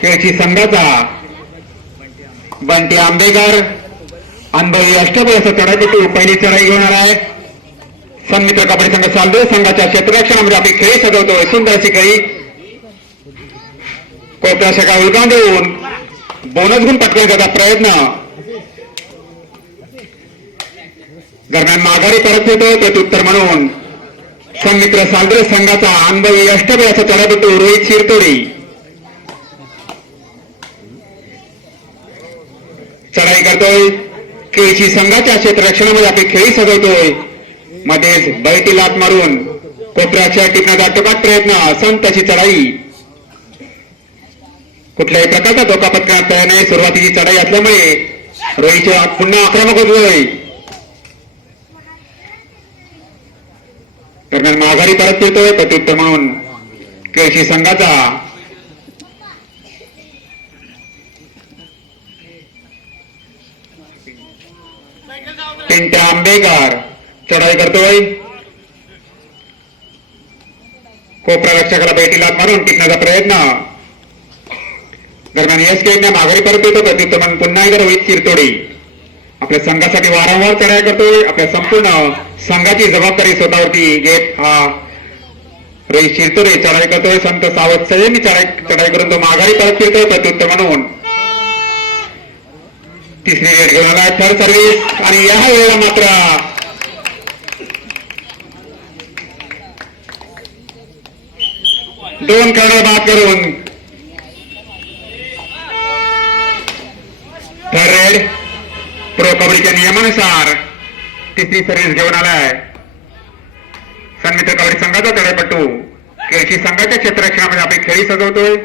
केळशी संघाचा बंटी आंबेकर अनुभवी अष्टपैसा चढाईपटू पहिली चढाई घेऊन आलाय. सन्मित्र कबड्डी संघ चालू संघाच्या क्षेत्ररक्षणामध्ये आपली खेळी सजवतोय. सुंदर अशी खेळी कोपऱ्या शाखा उलगावून देऊन बोनस गुण पटकवण्याचा प्रयत्न दरम्यान माघारी परत येतो प्रत्युत्तर म्हणून सन्मित्र सालदरे संघाचा अनुभवी अष्टपैसा चढाईपटू रोहित शिरतोडी चढाई करतोय. केळशी संघाच्या क्षेत्ररक्षणामध्ये आपली खेळी सजवतोय. मध्येच बैठी लात मारून कोपऱ्याच्या टिपण्याचा अटोकाट प्रयत्न संत अशी चढाई कुठल्याही प्रकारचा धोका पत्करण्यात तयार नाही. सुरुवातीची चढाई असल्यामुळे रोहितचे पुन्हा आक्रमक होतोय. दरम्यान माघारी परत येतोय प्रत्युत्तर म्हणून केळशी संघाचा पिंट्या आंबेकर चढाई करतोय. कोपरा रक्षकाला बैठी लात मारून टिकण्याचा प्रयत्न दरम्यान यश केळीने माघारी परत येतो प्रत्युत्तर म्हणून पुन्हा एकदा रोहित शिरतोडी आपल्या संघासाठी वारंवार चढाई करतोय. आपल्या संपूर्ण संघाची जबाबदारी स्वतःवरती घेत हा रोहित शिरतोडे चढाई करतोय. संत सावध संयमी चढाई करून तो माघारी परत फिरतोय प्रत्युत्तर म्हणून तिसरी रेड घेऊन आलाय थर्ड सर्व्हिस आणि या वेळेला मात्र दोन कर्ण बाद करून थर्ड रेड प्रो कबड्डीच्या नियमानुसार तिसरी सर्व्हिस घेऊन आलाय. सन्मित्र कबड्डी संघाचा चढाईपटू केळशी संघाच्या क्षेत्ररक्षणामध्ये आपली खेळी सजवतोय.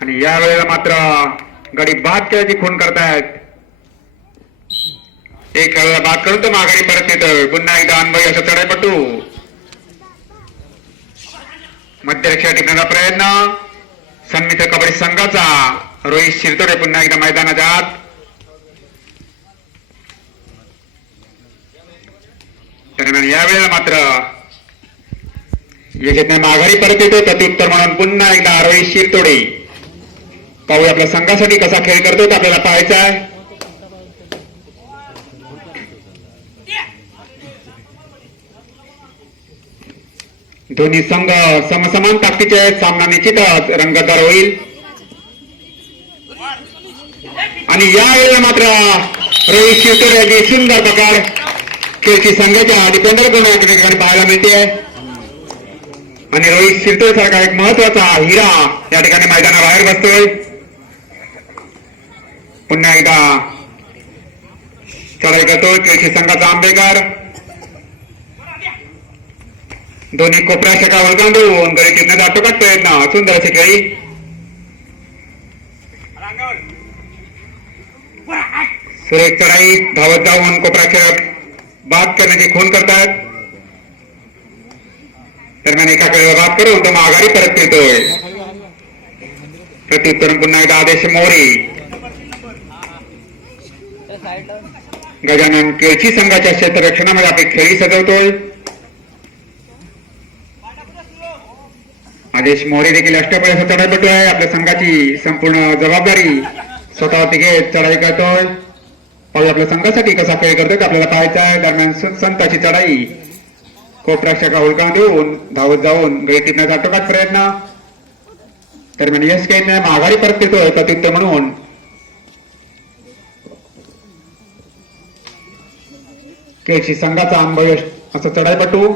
आणि या वेळेला मात्र गडी बाद खेळाची खून करतायत. एक वेळेला बाद करून तो माघारी परत येतोय. पुन्हा एकदा अनुभवी असं चढाईपटू मध्यरक्षक टिकण्याचा प्रयत्न सन्मित्र कबड्डी संघाचा रोहित शिरतोडे पुन्हा एकदा मैदानाच्या आत. दरम्यान यावेळेला मात्र यशने माघारी परत येतो प्रत्युत्तर म्हणून पुन्हा एकदा रोहित शिरतोडे. पाहूया आपल्या संघासाठी कसा खेळ करतो तो आपल्याला पाहायचा आहे. दोन्ही संघ समसमान ताकदीचे आहेत. सामना निश्चितच रंगतदार होईल. आणि यावेळेला मात्र रोहित शिरतोडे यांची सुंदर प्रकार केळशी संघाच्या डिफेंडर कडून या ठिकाणी पाहायला मिळते. आणि रोहित शिरतोडे सारखा एक महत्वाचा हिरा या ठिकाणी मैदानाबाहेर बसतोय. पुन्हा एकदा चढाई करतोय केळशी संघाचा आंबेकर. दोन्ही कोपऱ्या शाखा वळगांडून गडी टिपण्याचा अटोकाट प्रयत्न सुंदर अशी खेळी. सुरेख चढाई धावत जाऊन कोपरा खेळ बाद करण्याची खून करतात. दरम्यान एका खेळाला बाद करून तो माघारी परत येतोय. प्रत्युत्तर पुन्हा एकदा आदेश मोरे. गजानन केळशी संघाच्या क्षेत्ररक्षणामध्ये आपली खेळी सजवतोय. आदेश मोरे देखील अष्टपैसा चढाईपटू आहे. आपल्या संघाची संपूर्ण जबाबदारी स्वतःवरती घेत चढाई करतोय. पाहूया आपल्या संघासाठी कसा खेळ करतोय आपल्याला पाहायचा आहे. दरम्यान संताची चढाई कोपऱ्या शाखा हुलकावून देऊन धावत जाऊन गडी टिपण्याचा अटोकाट प्रयत्न दरम्यान यश केळीने माघारी परत येतोय प्रत्युत्तर म्हणून केळशी संघाचा अनुभवी असं चढाईपटू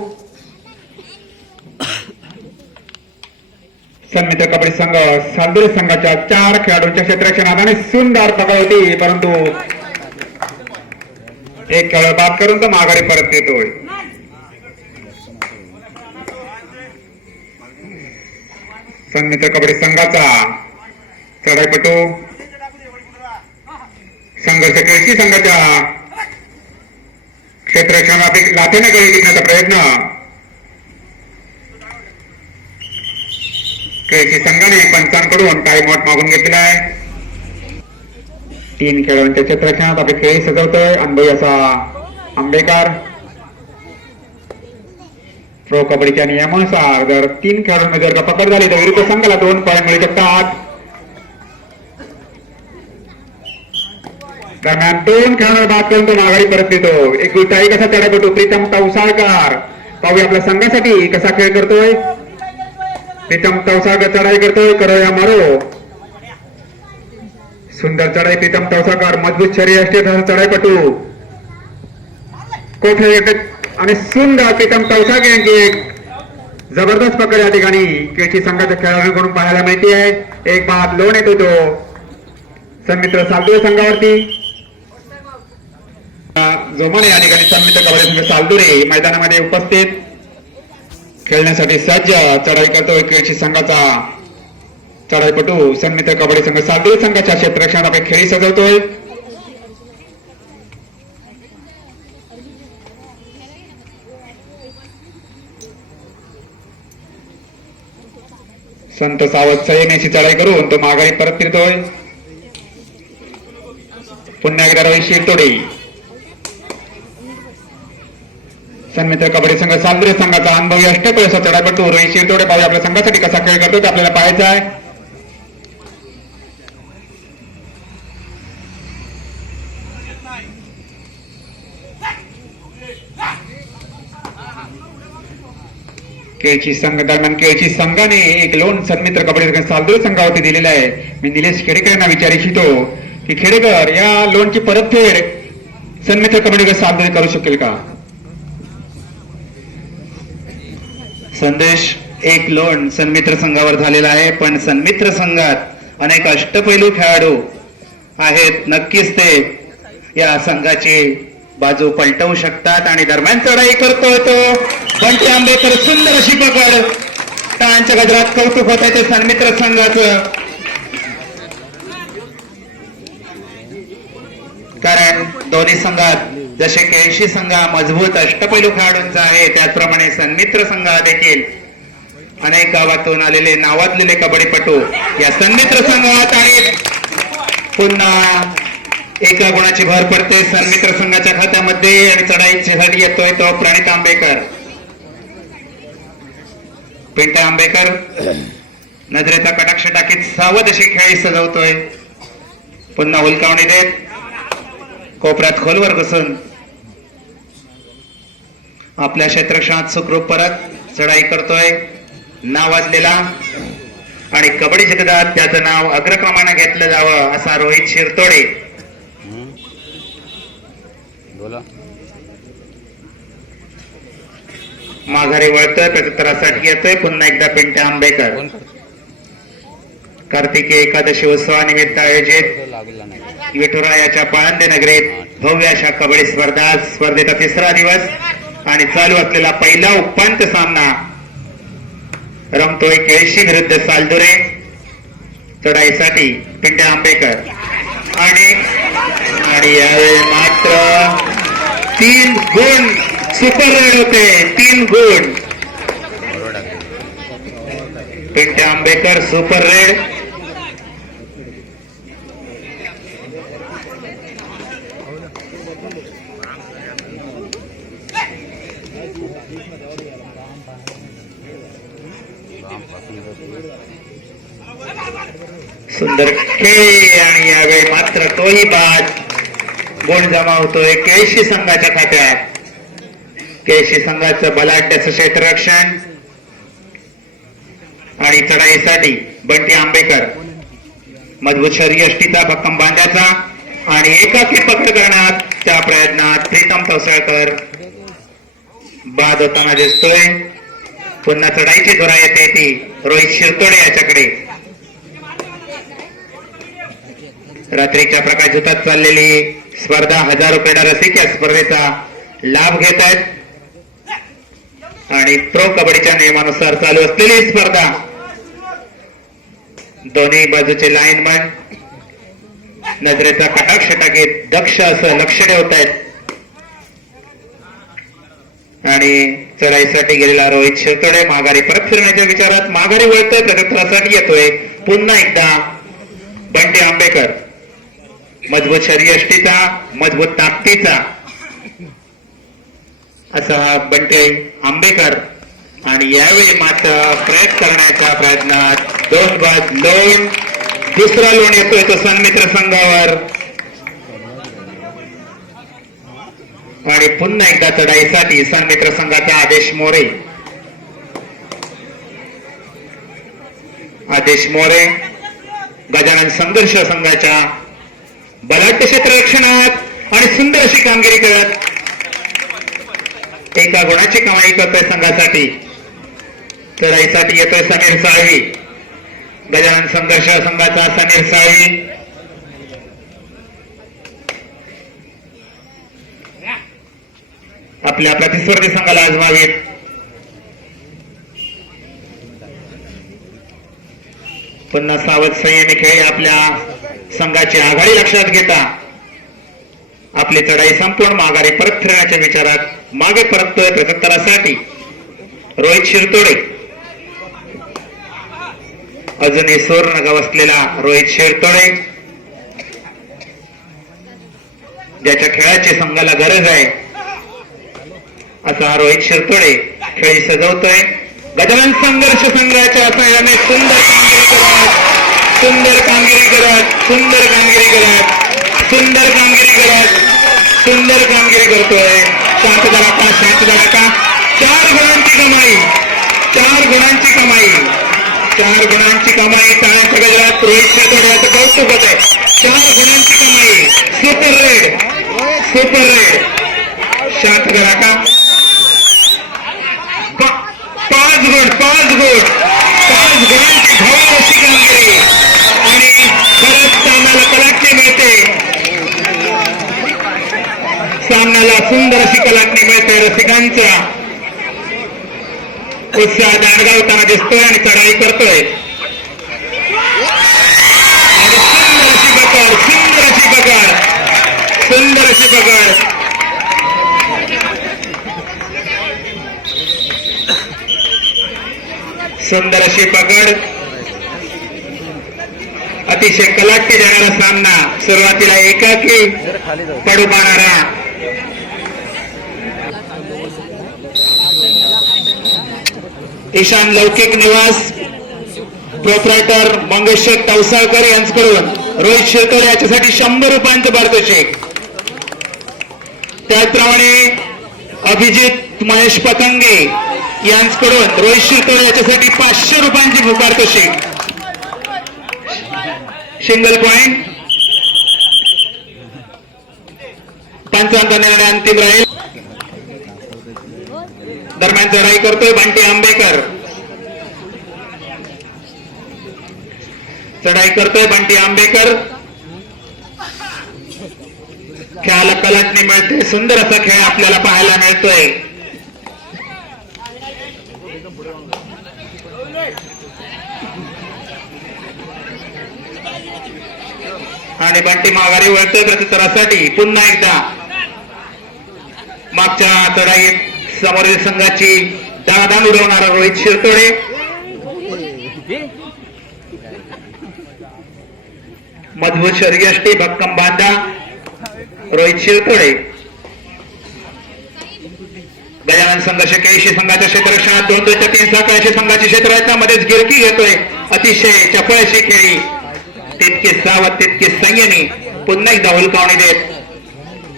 सन्मित्र कबड्डी संघ सालदरे संघाच्या 4 खेळाडूंच्या क्षेत्ररक्षणाने सुंदर पकड होती. परंतु एक खेळ बाद करून तो माघारी परत येतोय. सन्मित्र कबड्डी संघाचा चढाईपटू संघर्ष केळशी संघाच्या क्षेत्ररक्षणात लाथेने गडी टिकण्याचा प्रयत्न केळशी संघाने पंचांकडून टाइम आउट मागून घेतलेला आहे. 3 खेळाडूंच्या क्षेत्ररक्षणात आपली खेळी सजवतोय अनुभवी असा आंबेकर. प्रो कबड्डीच्या नियमानुसार जर 3 खेळाडूंना जर का पकड झाली तर विरुद्ध संघाला 2 पॉईंट मिळू शकतात. दरम्यान 2 खेळाडू बाद करून तो माघारी परत येतो. एक गुलताई कसा चढापटू प्रीतम तवसाळकर. पाहूया आपल्या संघासाठी कसा खेळ करतोय. प्रीतम तवसाळकर चढाई करतोय. करूया मारो. सुंदर चढाई प्रीतम तवसाळकर. मजबूत शरीर असते चढाईपटू कोठे आणि सुंदर प्रीतम तवसाळकर यांची एक जबरदस्त पकड या ठिकाणी केची संघाच्या खेळाडूंकडून पाहायला मिळते आहे. एक बाद लोन येतो तो सन्मित्र सालदुरे संघावरती. जोमाने या ठिकाणी सन्मित्र कबड्डी संघ सालदुरे मैदानामध्ये उपस्थित खेळण्यासाठी सज्ज. चढाई करतोय केची संघाचा चढाईपटू. सन्मित्र कबड्डी संघ सालदुरे संघाच्या क्षेत्ररक्षणात आपली खेळी सजवतोय. संत सावध संयमेची चढाई करून तो माघारी परत फिरतोय. पुन्हा एकदा रवी शिरतोडे. सन्मित्र कबड्डी संघ सालदुरे संघाचा अनुभवी अष्टपैसा चढाईपटू रोहित शिरतोडे. पाहूया आपल्या संघासाठी कसा खेळ करतो ते आपल्याला पाहायचं आहे. केळची संघ दरम्यान केळची संघाने एक लोन सन्मित्र कबड्डी सालदुरे संघावरती दिलेला आहे. मी निलेश खेडेकर यांना विचारू इच्छितो की खेडेकर या लोनची परतफेड सन्मित्र कबड्डी सालदुरे करू शकेल का. संदेश एक लोन सन्मित्र संघावर झालेला आहे पण सन्मित्र संघात अनेक अष्टपैलू खेळाडू आहेत. नक्कीच ते या संघाची बाजू पलटवू शकतात आणि दरम्यान चढाई करतोय तो बंटी आंबेकर. सुंदर अशी पकड. टाळ्यांच्या गजरात कौतुक होत आहे ते सन्मित्र संघाचं. कारण दोन्ही संघात जसे केळशी संघ मजबूत अष्टपैलू खेळाडूंचा आहे त्याचप्रमाणे सन्मित्र संघ देखील अनेक गावातून आलेले नावाजलेले कबड्डीपटू या सन्मित्र संघात. आणि पुन्हा एका गुणाची भर पडते सन्मित्र संघाच्या खात्यामध्ये आणि चढाईसाठी येतोय तो प्रणित आंबेकर. पिंट्या आंबेकर नजरेचा कटाक्ष टाकीत सावध अशी खेळी सजवतोय. पुन्हा हुलकावणी देत कोपऱ्यात खोलवर घुसून आपल्या क्षेत्ररक्षणात सुखरूप परत चढाई करतोय नावाजलेला. आणि कबड्डी जगतात त्याचं नाव अग्रक्रमाने घेतलं जावं असा रोहित शिरतोडे. माघारी वळतोय प्रत्युत्तरासाठी येतोय पुन्हा एकदा पिंट्या आंबेकर. कार्तिकी एकादशी उत्सवानिमित्त आयोजित विठुरायाच्या पाळंदे नगरीत भव्य अशा कबड्डी स्पर्धेचा 3रा दिवस आणि चालू असलेला पहिला उपांत्य सामना रमतोय केळशी विरुद्ध सालदुरे. चढाईसाठी पिंट्या आंबेकर आणि यावेळी मात्र 3 गुण सुपर रेड होते. 3 गुण पिंट्या आंबेकर सुपर रेड. सुंदर खेळ आणि यावेळी मात्र तोही बाद. गुण जमा होतोय केळशी संघाच्या खात्यात. केळशी संघाचं बलाढ्य क्षेत्ररक्षण आणि चढाईसाठी बंटी आंबेकर. मजबूत शरीयष्टीचा भक्कम बांध्याचा आणि एकाकी पकड करण्यात त्या प्रयत्नात प्रीतम तवसळकर बाद होताना दिसतोय. पुन्हा चढाईची धुरा येते ती रोहित शिरतोडे याच्याकडे. रात्रीच्या प्रकाश झुतात चाललेली स्पर्धा हजारो क्रीडा रसिक या स्पर्धेचा लाभ घेत आहेत आणि प्रो कबड्डीच्या नियमानुसार चालू असलेली स्पर्धा दोन्ही बाजूचे लाईनमन नजरेचा कटाक्ष टाकीत दक्ष असं लक्ष ठेवत आहेत. आणि चढाईसाठी गेलेला रोहित शिरतोडे माघारी परत फिरण्याच्या विचारात माघारी वळतोय. प्रत्युत्तरासाठी येतोय पुन्हा एकदा बंटी आंबेकर. मजबूत शरीयष्टीचा मजबूत ताकदीचा असा हा बंटी आंबेकर आणि यावेळी मात्र प्रयत्न करण्याच्या प्रयत्नात 2 बाद लोण, दुसरा लोण येतोय तो सन्मित्र संघावर आणि पुन्हा एकदा चढाईसाठी सन्मित्र संघाचा आदेश मोरे. आदेश मोरे गजानन संघर्ष संघाच्या बलाढ्य क्षेत्ररक्षणात आणि सुंदर अशी कामगिरी करत 1 गुणाची कमाई करतोय संघासाठी. चढाईसाठी येतोय समीर साळवी. गजानन संघर्ष संघाचा समीर साळवी. आपल्या प्रतिस्पर्धी संघाला आजमावेत. पुन्हा सावध संयमी खेळी आपल्या संघाची आघाडी लक्षात घेता आपली चढाई संपूर्ण माघारी परत फिरण्याच्या विचारात मागे परततोय प्रत्युत्तरासाठी रोहित शिरतोडे. अजूनही सुवर्ण बसलेला रोहित शिरतोडे, ज्याच्या खेळाची संघाला गरज आहे असा हा रोहित शिरतोडे खेळी सजवतोय. गजानन संघर्ष संघाच्या सहाय्याने सुंदर कामगिरी करतोय. शांत झाला का 4 गुणांची कमाई टाळ्यांच्या गजरात रोहित शिरतोडेचं कौतुक होत आहे. 4 गुणांची कमाई. Super red. शांत झाला का 5 गुणांची भव्य अशी कामगिरी आणि खरंच सामन्याला कलाटणी मिळते. सामन्याला सुंदर अशी कलाटणी मिळते. रसिकांचा उत्साह दांडगावताना दिसतोय आणि चढाई करतोय. आणि सुंदर अशी पकड. सुंदर अशी पकड. अतिशय कलाटणी देणारा सामना. सुरुवातीला एकाकी पडू पाहणारा ईशान लौकिक निवास प्रोप्रायटर मंगेश तवसाळकर यांच्याकडून रोहित शिरतोडे याच्यासाठी 100 रुपयांचं पारितोषिक. त्याचप्रमाणे अभिजित महेश पतंगे यांच्याकडून रोहित शिरतोडे याच्यासाठी 500 रुपयांची पारितोषिक. Single point. पंचांचा निर्णय अंतिम राहील. दरम्यान चढाई करतोय बंटी आंबेकर. खेळाला कलाटणी मिळते. सुंदर असा खेळ आपल्याला पाहायला मिळतोय. आणि बंटी माघारी वळतोय प्रत्युत्तरासाठी. पुन्हा एकदा मागच्या चढाईत समोरील संघाची दाणादाण उडवणारा रोहित शिरतोडे. मजबूत शरीरयष्टी, भक्कम बांधा रोहित शिरतोडे. गजानन संघर्ष केळशी संघाच्या क्षेत्ररक्षणात 2-3 साखळ्याची संघाची क्षेत्ररक्षणामध्येच गिरकी घेतोय. अतिशय चपळ अशी खेळी. तितकी सावध, तितकी संयमी. पुन्हा एकदा हुलकावणी देत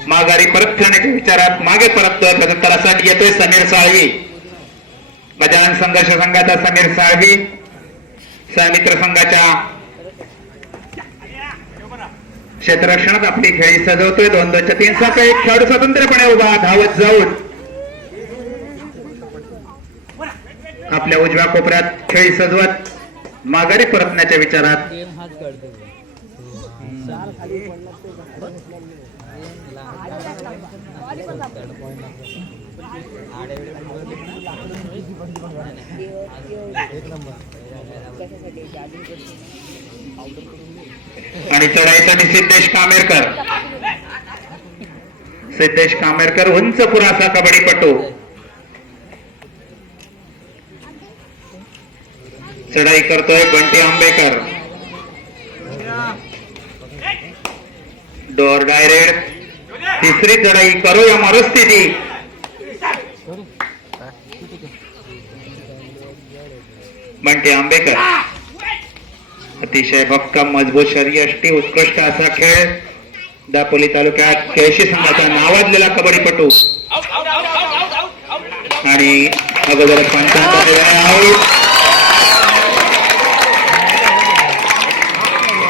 माघारी परत फिरण्याच्या विचारात मागे परततोय. प्रत्युत्तरासाठी येतोय समीर साळवी. गजानन संघर्ष संघाचा समीर साळवी सन्मित्र संघाच्या क्षेत्ररक्षणात आपली खेळी सजवतोय. 2-3 साखळ्या. एक खेळाडू स्वतंत्रपणे उभा धावत जाऊन आपल्या उजव्या कोपऱ्यात खेळी सजवत माघारी परतण्याच्या विचारात आणि चढाईसाठी सिद्धेश कामेरकर उंच पुरासा कबड्डीपटू. चढाई करतोय बंटी आंबेकर. Door direct. तिसरी चढाई करूया मरुस्थिती. बंटी आंबेकर. अतिशय भक्कम मजबूत शरीरयष्टी उत्कृष्ट असा खेळ दापोली तालुक्यात केळशी संघाचा नावाजलेला कबड्डीपटू आणि अगोदर पंचांचा आऊट.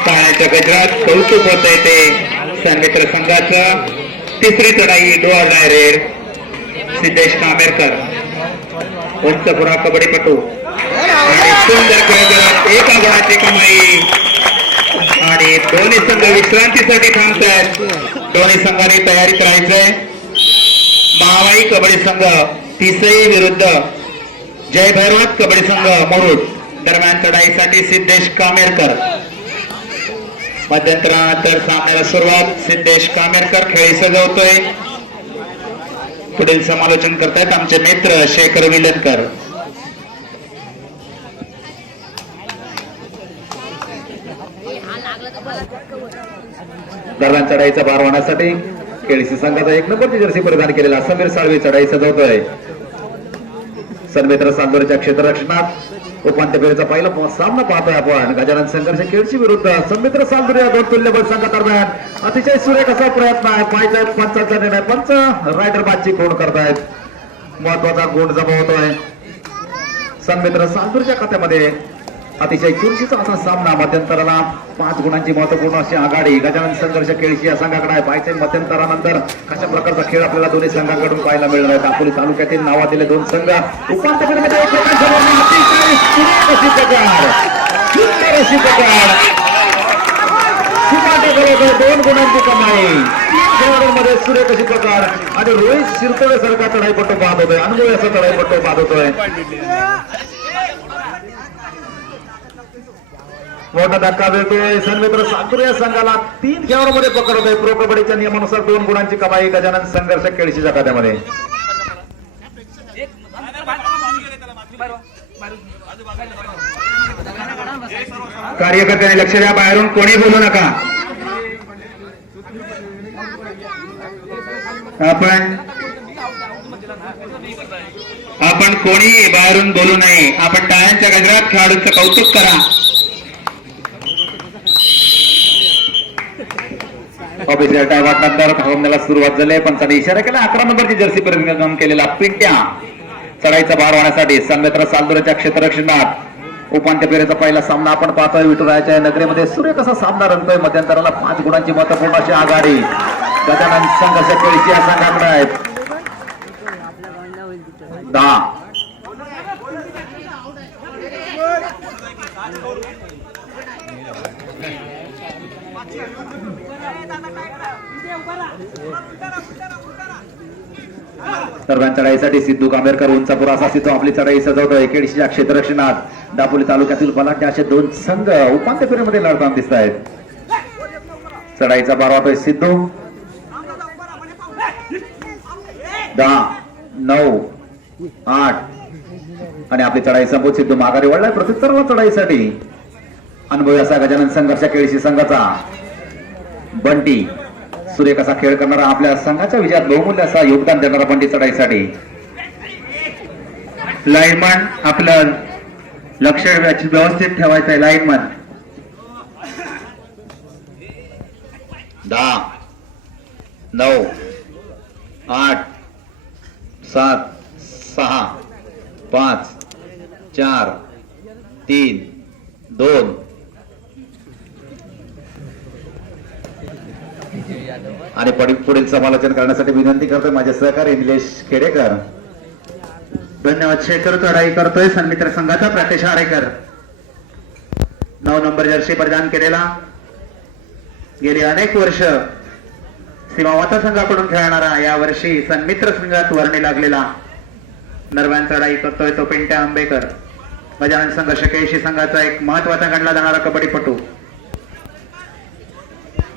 पाण्याच्या गजरात कौतुक होत आहे ते सन्मित्र संघाचं. तिसरी चढाई डोअर डायरेड सिद्धेश कामेरकर उंचपुरा कबड्डीपटू आणि सुंदर खेळ एका गुणाची कमाई आणि दोन्ही संघ विश्रांतीसाठी थांबतायत. दोन्ही संघांनी तयारीत राहायचंय. महावाई कबड्डी संघ तिसई विरुद्ध जय भैरवनाथ कबड्डी संघ मुरुड दरम्यान चढाईसाठी सिद्धेश कामेरकर. मध्यंतरानंतर सामन्याला सुरुवात. सिद्धेश कामेरकर खेळी सजवतोय. पुढील समालोचन करतायत आमचे मित्र शेखर विलनकर. दरम्यान चढाईचा भार वाहण्यासाठी केळशी संघाचा 1 नंबरची जर्सी परिधान केलेला समीर साळवी चढाई सजवतोय. सन्मित्र साल्दोरीच्या क्षेत्ररक्षणात उपांत्य फेरीचा पहिला सामना पाहतोय आपण. गजानन संघर्ष केळशी विरुद्ध सन्मित्र साल्दोरी या दोन तुल्यबळ संघादरम्यान अतिशय सुरेख असा प्रयत्न आहे. पायचा पंचाचा निर्णय पंच रायडर बादची खूण करतायत. महत्वाचा गुण जमा होतोय. सन्मित्र साल्दोरीच्या खात्यामध्ये अतिशय चुरशीचा असा सामना. मध्यंतराला 5 गुणांची महत्वपूर्ण अशी आघाडी गजानन संघर्ष केळशी या संघाकडे आहे. पाहिजे मध्यंतरानंतर कशा प्रकारचा खेळ आपल्याला दोन्ही संघांकडून पाहायला मिळणार आहे. दापोली तालुक्यातील नावातील दोन संघ उपांत्य फेरीमध्ये एकमेकांसमोर अतिशय सुरेख अशी प्रकार सुंदर अशी प्रकार सुपाटे बरोबर 2 गुणांची कमाई. 3 खेळाडूंमध्ये सुरेख अशी प्रकार आणि रोहित शिरतोळे सारखा चढाईपट्टू पाहत होतोय. अनुभवी असा चढाईपट्टू पाहत होतोय. मोठा धक्का देतोय. सन्मित्र साल्दोरी या संघाला 3 खेळाडूंमध्ये पकड होतोय. प्रो कबड्डीच्या नियमानुसार 2 गुणांची कमाई गजानन संघर्ष केळशीच्या खात्यामध्ये. कार्यकर्त्यांनी लक्ष द्या. बाहेरून कोणी बोलू नका. आपण कोणी बाहेरून बोलू नये. आपण टाळ्यांच्या गजरात खेळाडूंचं कौतुक करा. ऑफिशियल टायमानंतर धावण्याला सुरुवात झाली. पंचाने इशारा केला. 11 नंबरची जर्सी परिधान केलेला पिंट्या चढाईचा भार वाहण्यासाठी सन्मित्र साल्दोरीच्या क्षेत्ररक्षणात उपांत्य फेरीचा पहिला सामना आपण पाहतोय. विठुरायाच्या नगरीमध्ये सुरेख असा सामना रंगतोय. मध्यंतराला 5 गुणांची महत्वपूर्ण अशी आघाडी गजानन संघर्ष केळशी या संघाकडे आहेत. 10 दरम्यान चढाईसाठी सिद्धू कामेरकर उंचापुरा असा सिद्धू आपली चढाई सजवतोय. केळशीच्या क्षेत्ररक्षणात दापोली तालुक्यातील बलाढ्य असे 2 संघ उपांत्य फेरीमध्ये लढताना दिसत आहेत. चढाईचा भार वाहतोय सिद्धू. 10 9 8 आणि आपली चढाई संपवून सिद्धू माघारी वळलाय प्रत्युत्तराला चढाईसाठी. अनुभवी असा गजानन संघर्ष केळशी संघाचा बंटी सुरेख असा खेळ करणारा आपल्या संघाच्या विजयात बहुमूल्य असा योगदान देणारा बंटी चढाईसाठी. लाईनमन आपलं लक्ष व्यवस्थित ठेवायचं आहे. लाईनमन 10 9 8 7 6 5 4 3 2 आणि पुढील समालोचन करण्यासाठी विनंती करतोय माझे सहकारी निलेश खेडेकर. धन्यवाद. शेखर चढाई करतोय सन्मित्र संघाचा प्रत्यक्ष आरेकर. 9 नंबर जर्सी परिधान केलेला गेली अनेक वर्ष सीमावाता संघाकडून खेळणारा या वर्षी सन्मित्र संघात वर्णी लागलेला दरम्यान चढाई करतोय तो पिंट्या आंबेकर. गजानन संघर्ष केळशी संघाचा एक महत्वाचा गणला जाणारा कबड्डीपटू.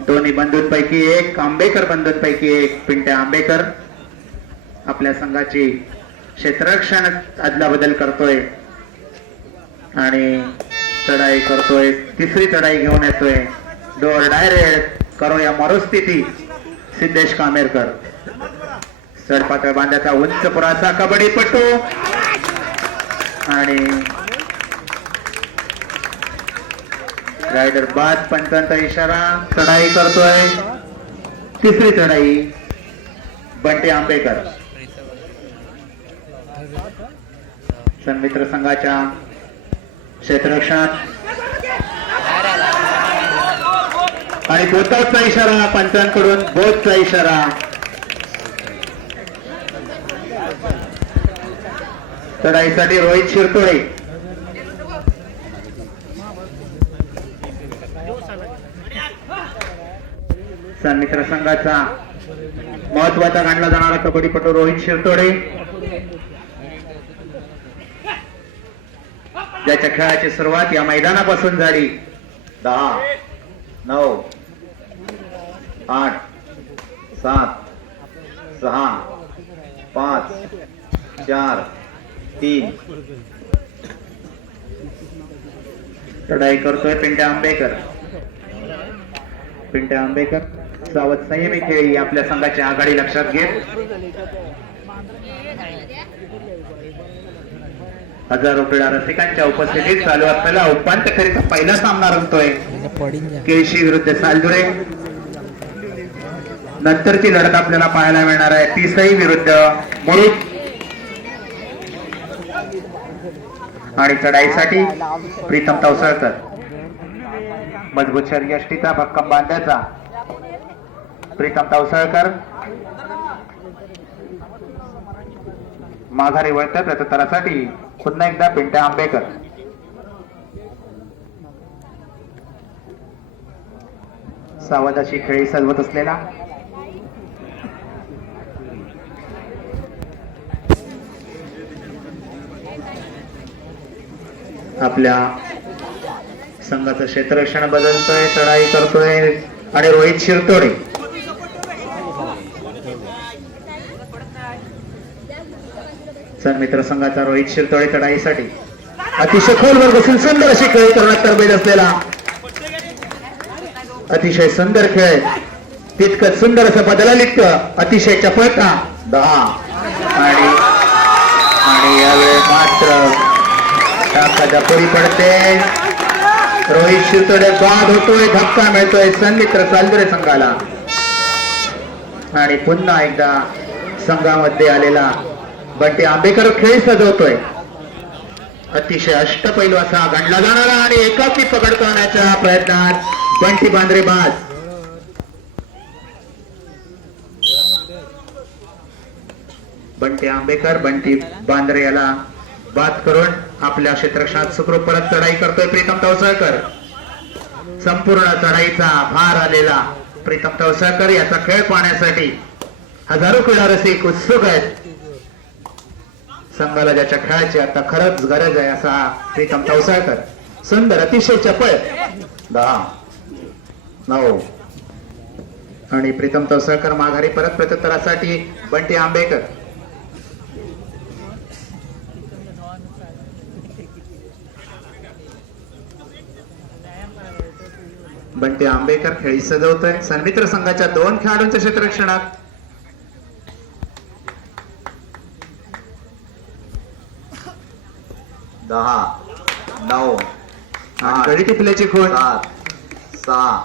दोन्ही बंधूंपैकी एक आंबेकर बंधूंपैकी एक पिंट्या आंबेकर आपल्या संघाची क्षेत्ररक्षण अदला बदल करतोय आणि चढाई करतोय. तिसरी चढाई घेऊन येतोय. डोअर डायरेक्ट करूया मरुस्थिती सिद्धेश कामेरकर. सडपातळ बांध्याचा उंच पुराचा कबड्डीपटू आणि रायडर बाद, पंचांचा इशारा. चढाई करतोय, तिसरी चढाई बंटी आंबेकर. सन्मित्र संघाच्या क्षेत्ररक्षणात आणि बोटाचा इशारा पंचांकडून, बोटचा इशारा. चढाईसाठी रोहित शिरतोळे. सन्मित्र संघाचा महत्वाचा गणला जाणारा कबड्डीपटू रोहित शिरतोडे, ज्याच्या खेळाची सुरुवात या मैदानापासून झाली. 10 9 8 7 6 5 4 3. चढाई करतोय पिंट्या आंबेकर. पिंट्या आंबेकर सावध संयमी खेळी आपल्या संघाची आघाडी लक्षात घेत हजारो क्रीडा रसिकांच्या उपस्थितीत चालू असलेला उपांत्य फेरीचा पहिला सामना रंगतोय केळशी विरुद्ध सालदुरे. नंतरची लढत आपल्याला पाहायला मिळणार आहे पिसई विरुद्ध मुळूद. आणि चढाईसाठी प्रीतम तवसळकर. मजबूत शर्यष्टीचा भक्कम बांध्याचा प्रीतम तवसळकर माघारी वळतात प्रत्युत्तरासाठी पुन्हा एकदा पिंट्या आंबेकर. सावध अशी खेळी सजवत असलेला आपल्या संघाचं क्षेत्ररक्षण बदलतोय, चढाई करतोय आणि रोहित शिरतोडे. सन्मित्र संघाचा रोहित शिरतोडे चढाईसाठी अतिशय खोलवर बसून सुंदर अशी खेळी करण्यात तरबेज असलेला अतिशय सुंदर खेळ, तितकं सुंदर असं बदलालित अतिशय चपळता. 10 आणि यावेळी मात्र टाकाच्या पुरी पडते. रोहित शिरतोडे बाद होतोय, धक्का मिळतोय सन्मित्र सालदुरे संघाला. आणि पुन्हा एकदा संघामध्ये आलेला बंटी आंबेकर खेळ सजवतोय. अतिशय अष्टपैलू असा गणला जाणारा आणि एकाकी पकड करण्याच्या प्रयत्नात बंटी बांद्रे बाद. बंटी आंबेकर बंटी बांद्रे याला बाद करून आपल्या क्षेत्ररक्षणात सुखरूप परत चढाई करतोय प्रीतम तवसळकर. संपूर्ण चढाईचा भार आलेला प्रीतम तवसळकर याचा खेळ पाहण्यासाठी हजारो क्रीडा रसिक उत्सुक आहेत. संघाला ज्याच्या खेळाची आता खरंच गरज आहे असा प्रीतम तवसळकर. सुंदर अतिशय चपळ. 10 9 आणि प्रीतम तवसळकर माघारी परत प्रत्युत्तरासाठी बंटी आंबेकर. बंटी आंबेकर खेळी सजवतोय सन्मित्र संघाच्या 2 खेळाडूंच्या क्षेत्ररक्षणात. दहा 9 आणि गडी टिपल्याची खूण. 7 6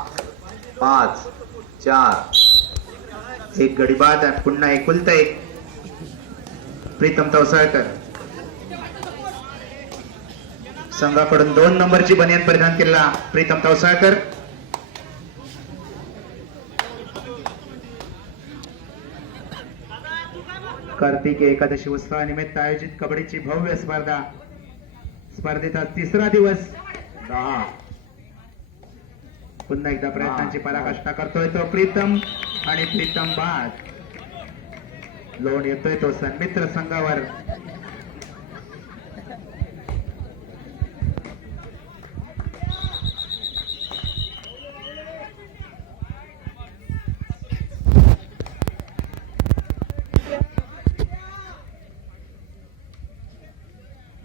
5 4. एक गडी बाद आणि पुन्हा एकुलता एक प्रीतम तवसळकर. संघाकडून 2 नंबरची बनियान परिधान केला प्रीतम तवसळकर. कार्तिक एकादशी उत्सवानिमित्त आयोजित कबड्डीची भव्य स्पर्धा. स्पर्धेचा 3रा दिवस. 10 पुन्हा एकदा प्रयत्नांची पराकाष्ठा करतोय तो प्रीतम आणि प्रीतम बाद. लोण येतोय तो सन्मित्र संघावर.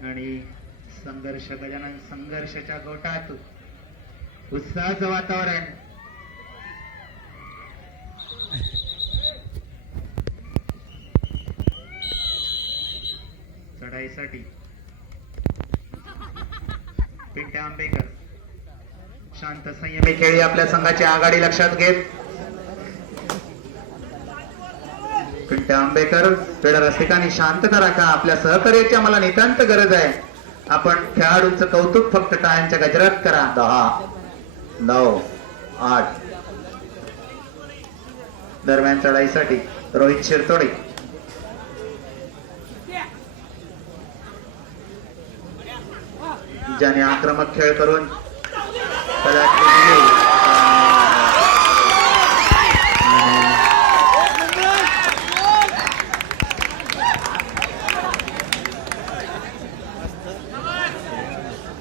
आणि संघर्ष गजानन संघर्षाच्या गोटात उत्साहाचं वातावरण. चढाईसाठी पिंट्या आंबेकर. शांत संयमी खेळी आपल्या संघाची आघाडी लक्षात घेत पिंट्या आंबेकर क्रीडा रसिकांनी शांतता राखा. आपल्या सहकार्याची आम्हाला नितांत गरज आहे. आपण खेळाडूंचं कौतुक फक्त टाळ्यांच्या गजरात करा. 10, 9, 8. दरम्यान चढाईसाठी रोहित शिरतोडे. ज्याने आक्रमक खेळ करून तलाठी दिली.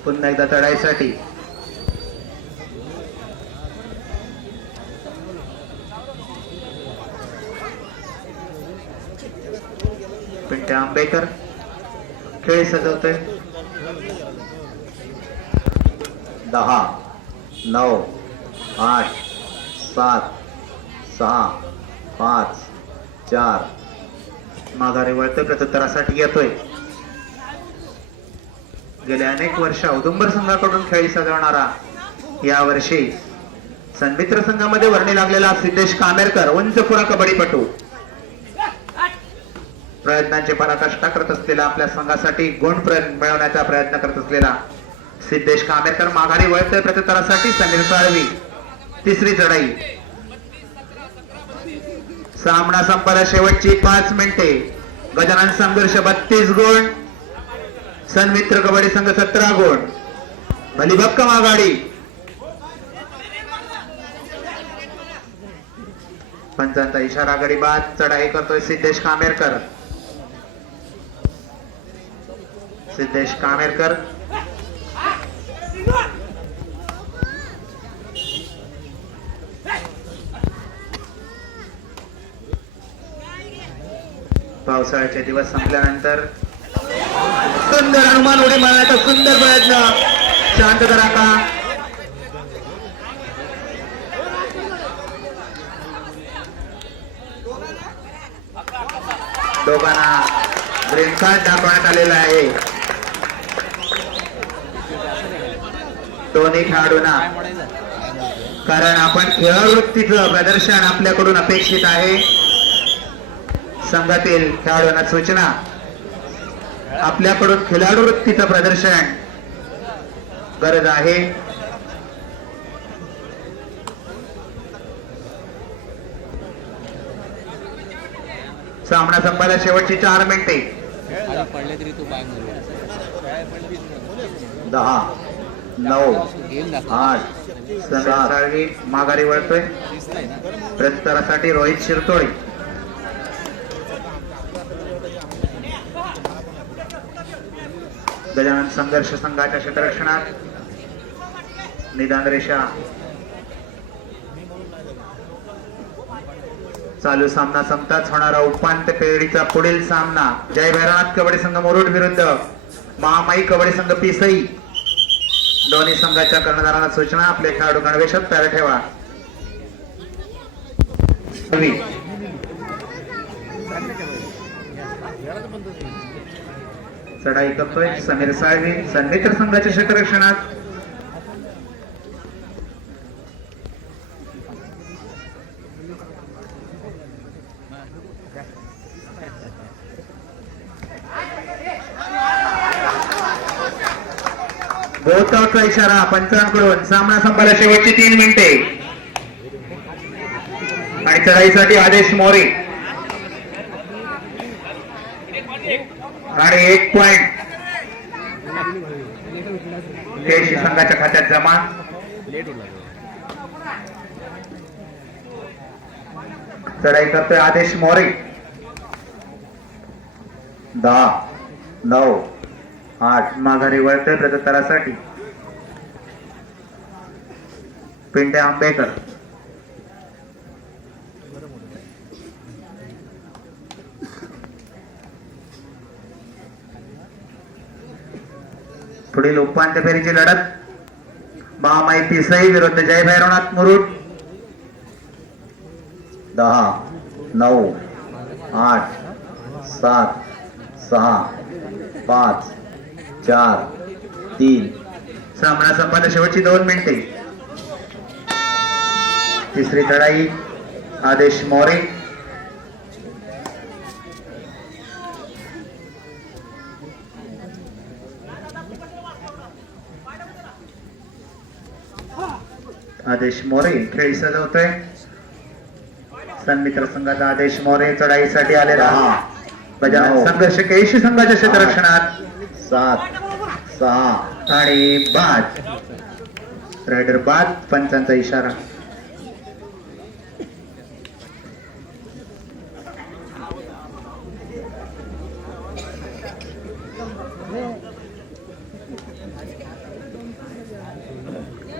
पुन्हा एकदा चढाईसाठी पिंट्या आंबेकर खेळ सजवतोय. 10, 9, 8, 7, 6, 5, 4. माघारी वळतोय. प्रत्युत्तरासाठी येतोय. गेल्या अनेक वर्ष औदुंबर संघाकडून खेळी सजवणारा यावर्षी सन्मित्र संघामध्ये वर्णी लागलेला सिद्धेश कामेरकर उंचपुरा कबड्डीपटू प्रयत्नांची पराकाष्ठा करत असलेला आपल्या संघासाठी गुण मिळवण्याचा प्रयत्न करत असलेला सिद्धेश कामेरकर माघारी वळतोय. प्रत्युत्तरासाठी समीर साळवी. तिसरी चढाई. सामना संपायला शेवटची 5 मिनिटे. गजानन संघर्ष 32 गुण, सन्मित्र कबड्डी संघ 17 गुण. भली भक्कम आघाडी. पंचांचा इशारा गडी बाद. चढाई करतोय सिद्धेश कामेरकर. सिद्धेश कामेरकर पावसाळ्याचे दिवस संपल्यानंतर सुंदर हनुमान उडी मारण्याचा सुंदर प्रयत्न. शांतता राखा. दोघांना ग्रीन कार्ड दाखवण्यात आलेला आहे. दोन्ही खेळाडूंना. कारण आपण खेळवृत्तीचं प्रदर्शन आपल्याकडून अपेक्षित आहे. संघातील खेळाडूंना सूचना. आपल्याकडून खेळाडू वृत्तीचं प्रदर्शन गरज आहे. सामना संपायला शेवटची 4 मिनिटे. 10, 9, 8. साळवी माघारी वळतोय. प्रत्युत्तरासाठी रोहित शिरतोळे. गजानन संघर्ष संघाच्या क्षेत्ररक्षणात निदान रेषा. चालू सामना संपताच होणारा उपांत्य फेरीचा पुढील सामना जय भैरवनाथ कबड्डी संघ मुरुड विरुद्ध महामाई कबड्डी संघ पिसई. दोन्ही संघाच्या कर्णधारांना सूचना. आपले खेळाडू गणवेशात तयार ठेवा. चढाई करतोय समीर साळवी. सन्मित्र संघाच्या क्षेत्ररक्षणात बोटाचा इशारा पंचांकडून. सामना संपायला शेवटची 3 मिनिटे. आणि चढाईसाठी आदेश मोरे. आणि 1 पॉइंट केशी संघाच्या खात्यात जमा. चढाई करतोय आदेश मोरे. 10, 9, 8. माघारी वळतोय प्रत्युत्तरासाठी पिंट्या आंबेकर. पुढील उपांत्य फेरीची लढत महामाई पिसई विरुद्ध जय भैरवनाथ मुरुड. 10, 9, 8, 7, 6, 5, 4, 3. सामना संपायला शेवटची 2 मिनिटे. तिसरी लढाई आदेश मोरे आदेश मोरे खेळी सजवतोय सन्मित्र संघाचा आदेश मोरे चढाईसाठी आलेला गजानन संघर्ष केळशी संघाच्या क्षेत्ररक्षणात 7-6 आणि बाद रायडर बाद पंचांचा इशारा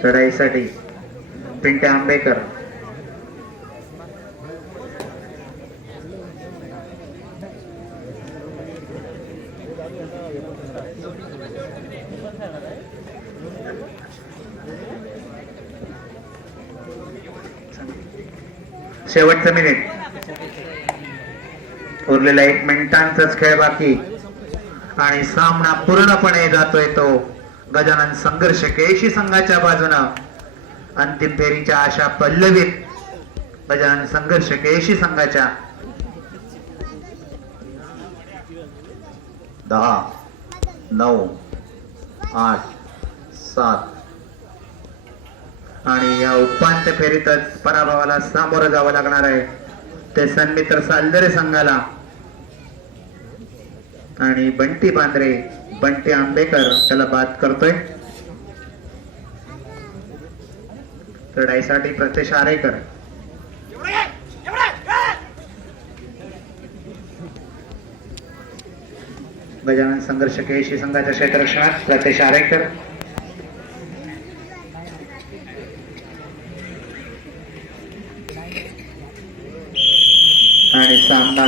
चढाईसाठी पिंटे आंबेकर शेवटचं मिनिट उरलेला 1 मिनिटांचाच खेळ बाकी आणि सामना पूर्णपणे जातोय तो गजानन संघर्ष केळशी संघाच्या बाजूनं अंतिम फेरीच्या आशा पल्लवीत गजानन संघर्ष केळशी संघाच्या 10 9 8 7 आणि या उपांत्य फेरीतच पराभवाला सामोरं जावं लागणार आहे ते सन्मित्र सालदरे संघाला आणि बंटी बांद्रे बंटी आंबेकर त्याला बाद करतोय चढाईसाठी प्रत्यक्ष आरेकर गजानन संघर्ष केळशी संघाच्या क्षेत्ररक्षणात प्रत्यक्ष आरेकर आणि सामना